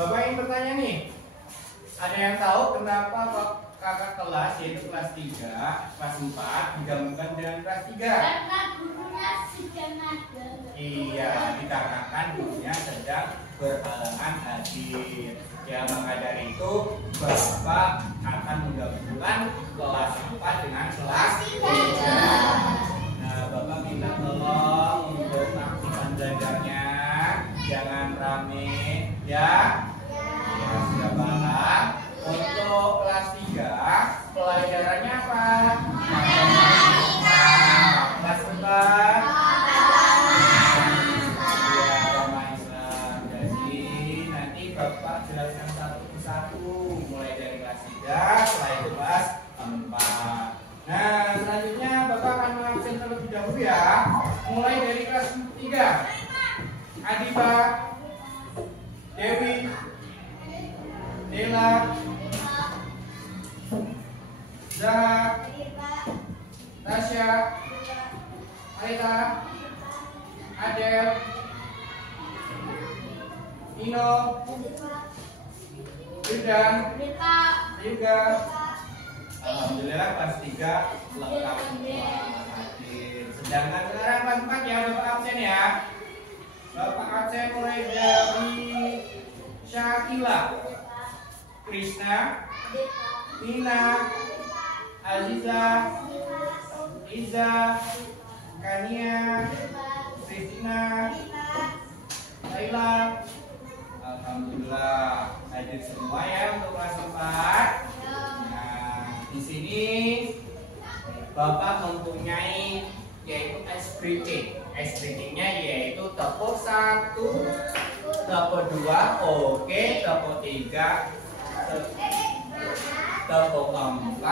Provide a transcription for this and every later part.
Bapak ingin bertanya nih, ada yang tahu kenapa kakak kelas yaitu kelas 3, kelas 4 digabungkan dengan kelas 3? Karena gurunya sedang ada. Iya, dikarenakan gurunya sedang berhalangan hadir. Ya, maka dari itu Bapak akan menggabungkan kelas 4 dengan kelas 3. Nah, Bapak minta tolong untuk aktifan belajarnya jangan rame ya. Ya, sudah paham. Untuk kelas 3 pelajarannya apa? Matematika. Kelas 4 Bapak jelaskan satu persatu mulai dari kelas 3, setelah itu kelas 4. Nah, selanjutnya Bapak akan mengabsen terlebih dahulu ya. Mulai dari kelas 3. Adiba, Dewi, Dela, Zaha, Tasya, Alita, Adel, Nino, Wildan, Yuga. Alhamdulillah kelas 3 lengkap semua hadir. Sedangkan sekarang kelas 4 ya Bapak absen ya. Bapak absen mulai dari Syakila, Krishna, Nina, Aziza, Iza, Kania, Kristina, Laila. Alhamdulillah hadir semua ya untuk kelas 4. Nah, di sini Bapak mempunyai yaitu ice breaking-nya yaitu tepuk 1, tepuk 2, oke, tepuk 3, tepuk 4.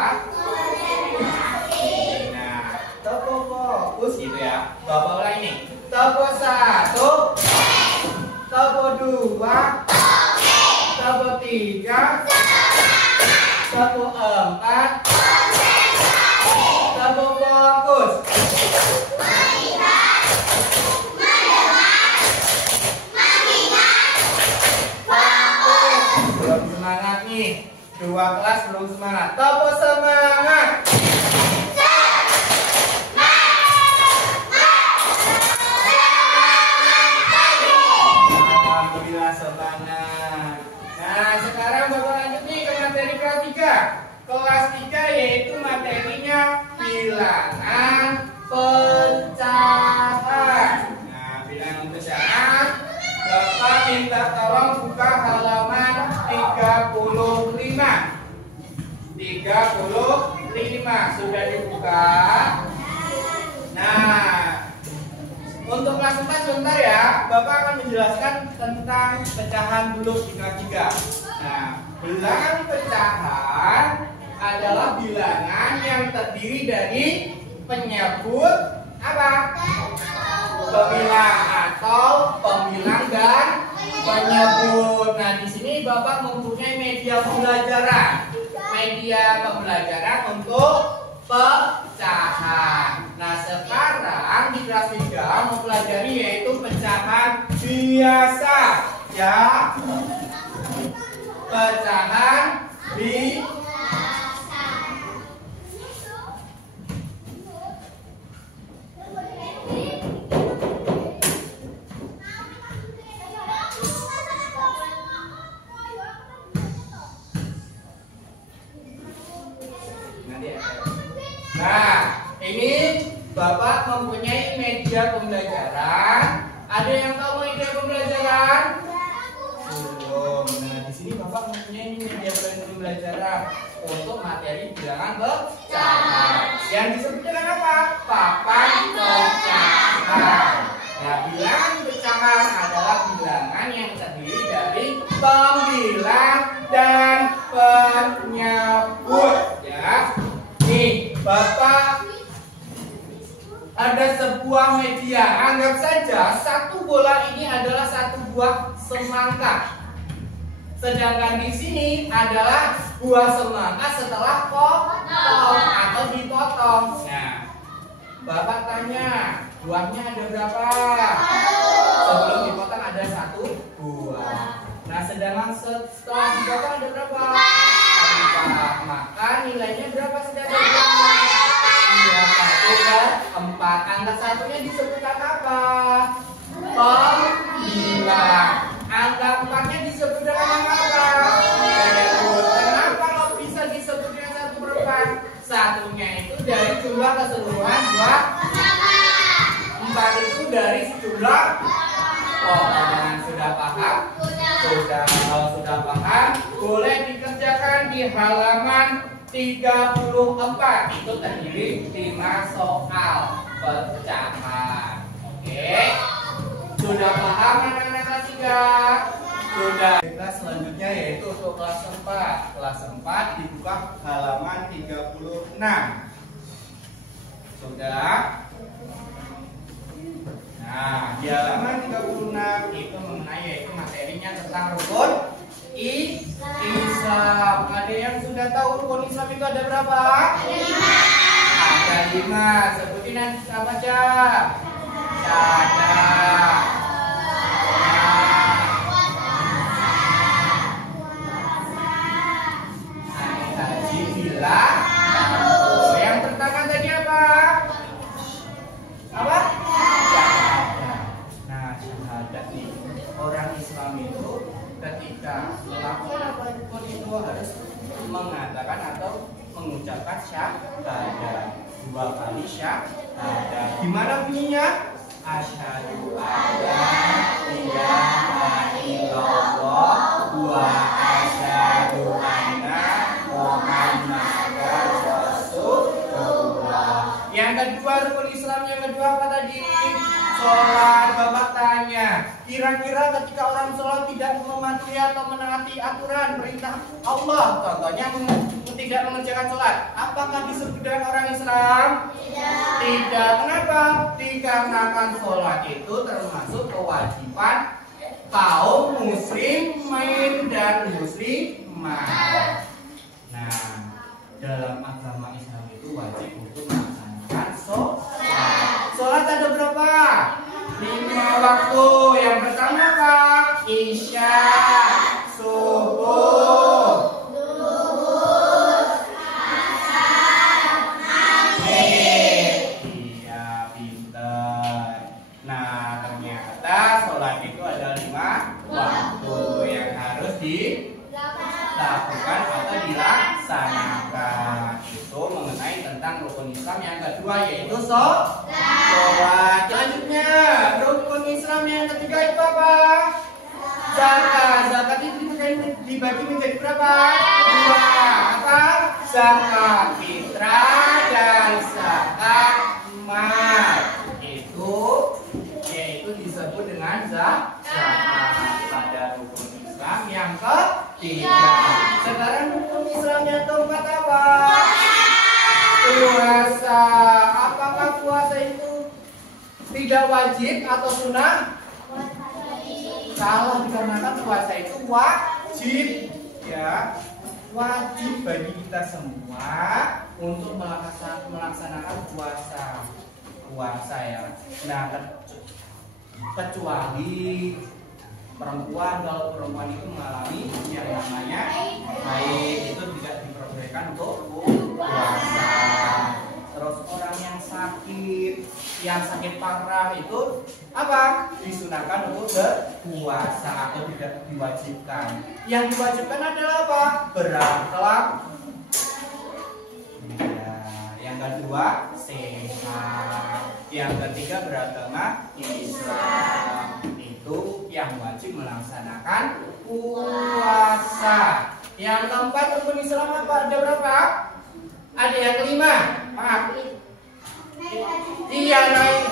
Nah, tepuk fokus gitu ya. Bapak ulangi nih. Tepuk 1, tepuk 2, tepuk 3, tepuk 4, tepuk fokus. Belum semangat nih. 2 kelas belum semangat. Tepuk semangat. Semangat. Nah, sekarang Bapak lanjut nih ke materi kelas 3. Kelas 3 yaitu materinya bilangan pecahan. Nah, bilangan pecahan Bapak minta tolong buka halaman 35. 35 sudah dibuka. Nah, untuk kelas 4 sebentar ya, Bapak akan menjelaskan tentang pecahan dulu di kelas 3. Nah, bilangan pecahan adalah bilangan yang terdiri dari penyebut apa? Pemilang atau pemilang dan penyebut. Nah, di sini Bapak mempunyai media pembelajaran. Media pembelajaran untuk pecahan. Nah, sekarang di kelas 3 mempelajari yaitu pecahan biasa ya. Pecahan biasa. Nah, ini Bapak mempunyai media pembelajaran. Ada yang tahu media pembelajaran? Belum. Nah, di sini Bapak mempunyai media pembelajaran untuk materi bilangan pecahan. Yang disebut dengan apa? Papan pecahan. Nah, bilangan pecahan adalah bilangan yang terdiri dari pembilang dan penyebut ya. Nih, Bapak ada sebuah media. Anggap saja satu bola ini adalah satu buah semangka. Sedangkan di sini adalah buah semangka setelah potong atau dipotong. Nah, Bapak tanya, buahnya ada berapa? Sebelum dipotong ada satu buah. Nah, sedangkan setelah dibakar ada berapa? 4. Maka nilainya berapa saudara? Iya, 1 dan 4. Angka satunya disebutkan apa? Pembilang. Angka 4-nya disebut dengan apa? Kenapa kok bisa disebut dengan 1/4? Satunya itu dari jumlah keseluruhan 2. 4 itu dari sejumlah. Oh, teman sudah paham? Kalau sudah paham, boleh dikerjakan di halaman 34. Itu terdiri 5 soal pecahan. Oke. Sudah paham anak-anak kelas 3? Sudah. Kelas selanjutnya yaitu untuk kelas 4. Kelas 4 dibuka halaman 36. Sudah? Nah, di halaman 36 itu mengenai yaitu materinya tentang rukun Islam. Ada yang sudah tahu rukun Islam itu ada berapa? Ada 5. Sebutin apa aja? Syahadat, haji, bilah. Yang pertama tadi apa? Apa? Nah, syahadat nih. Orang Islam itu ketika melakukan apa itu harus mengatakan atau mengucapkan syahadat 2 kali syahadat. Gimana bunyinya? Asyhadu alla ilaha illallah wa asyhadu anna Muhammadar Rasulullah. Yang kedua rukun Islam yang kedua apa tadi? Sholat. Bapak tanya, kira-kira ketika orang sholat tidak mematuhi atau menaati aturan perintah Allah, contohnya tidak mengerjakan sholat, apakah disebut dengan orang Islam? Tidak. Kenapa? Dikarenakan sholat itu termasuk kewajiban kaum muslimin dan muslimat. Nah, dalam agama Islam itu wajib untuk melaksanakan sholat. Sholat ada berapa? 5 waktu. Yang pertama apa? Isya, subuh, iya, pinter. Nah, ternyata sholat itu ada 5 waktu yang harus dilakukan atau dilaksanakan. Itu mengenai tentang rukun Islam yang kedua yaitu sholat. Selanjutnya rukun Islam yang ketiga itu apa? Zakat. Zakat itu dibagi menjadi berapa? 2. Apa? Zakat fitrah dan zakat mal. Yaitu disebut dengan zakat pada rukun Islam yang ketiga. Sekarang rukun Islam yang keempat apa? Puasa. Apakah puasa itu tidak wajib atau sunnah? Salah, dikarenakan puasa itu wajib, ya, wajib bagi kita semua untuk melaksanakan puasa ya. Nah, kecuali perempuan, kalau perempuan itu mengalami yang namanya haid, itu tidak diperbolehkan untuk puasa. Terus orang yang sakit parah itu apa? Disunahkan untuk berpuasa atau tidak diwajibkan. Yang diwajibkan adalah apa? Berakhlak. Ya, yang kedua sehat. Yang ketiga beragama Islam. Itu yang wajib melaksanakan puasa. Yang keempat rukun Islam apa? Ada berapa? Ada yang kelima. Maaf. Iya, naik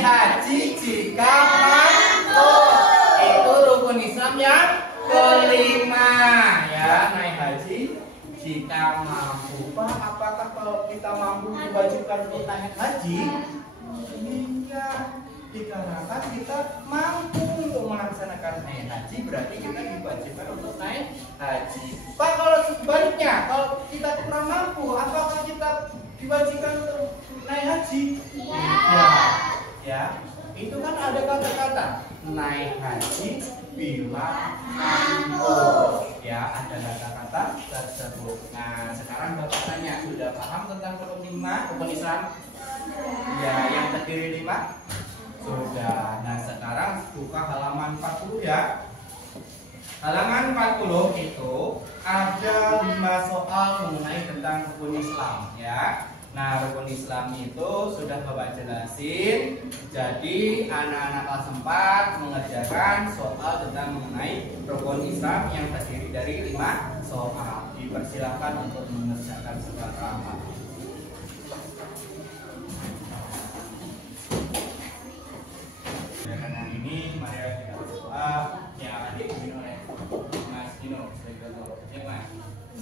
haji jika mampu. Itu rukun Islam yang kelima, ya, naik haji jika mampu. Pak, apakah kalau kita mampu diwajibkan untuk naik haji? Iya, dikarenakan kita mampu untuk melaksanakan naik haji, berarti kita diwajibkan untuk naik haji. Pak, kalau sebaliknya, kalau kita kurang mampu, apakah kita diwajibkan untuk naik haji? Tidak. Ya, itu kan ada kata-kata naik haji bila mampu. Ya, ada kata-kata tersebut. Nah, sekarang Bapak tanya, sudah paham tentang rukun Islam? Ya, yang terdiri 5? Sudah. Nah, sekarang buka halaman 40 ya. Halaman 40 itu ada 5 soal mengenai tentang rukun Islam ya. Nah, rukun Islam itu sudah Bapak jelasin. Jadi, anak-anak kelas 4 mengerjakan soal tentang mengenai rukun Islam yang terdiri dari 5 soal. Dipersilakan untuk mengerjakan secara karena ini mari kita berdoa yang akan dipimpin oleh Mas Dino. Ya, Mas.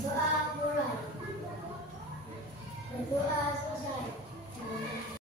Doa mulai. Berdoa